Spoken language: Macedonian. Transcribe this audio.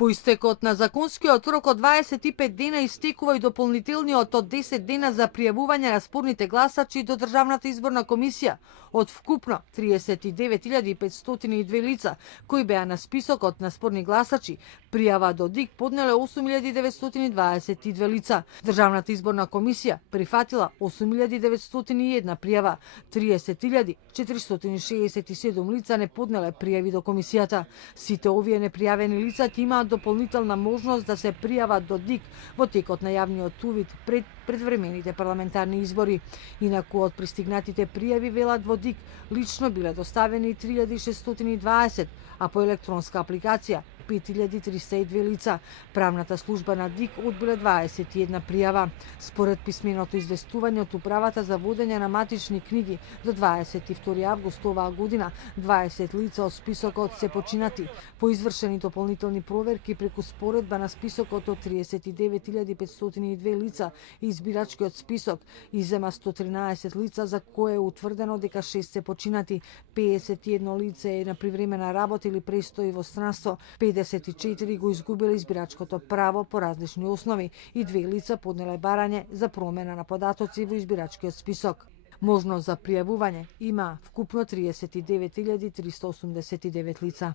По истекот на законскиот рок од 25 дена истекува и дополнителниот од 10 дена за пријавување на спорните гласачи до Државната изборна комисија. Од вкупно 39.502 лица кои беа на списокот на спорни гласачи, пријава до ДИК поднеле 8.922 лица. Државната изборна комисија прифатила 8.901 пријава, 30.467 лица не поднеле пријави до комисијата. Сите овие непријавени лица ќе имаат дополнителна можност да се пријават до ДИК во текот на јавниот увид пред предвремените парламентарни избори. Инаку од пристигнатите пријави, велат во ДИК, лично биле доставени 3.620, а по електронска апликација 5.302 лица. Правната служба на ДИК одбиле 21 пријава. Според писменото известување од Управата за водење на матични книги, до 22 август оваа година 20 лица од списокот се починати. По извршени дополнителни проверки преку споредба на списокот од 39.502 лица и избирачкиот список иззема 113 лица за кое е утврдено дека 6 се починати, 51 лице е на привремена работа или престои во странство, 54 го изгубиле избирачкото право по различни основи и 2 лица поднеле барање за промена на податоци во избирачкиот список. Можност за пријавување има вкупно 39.389 лица.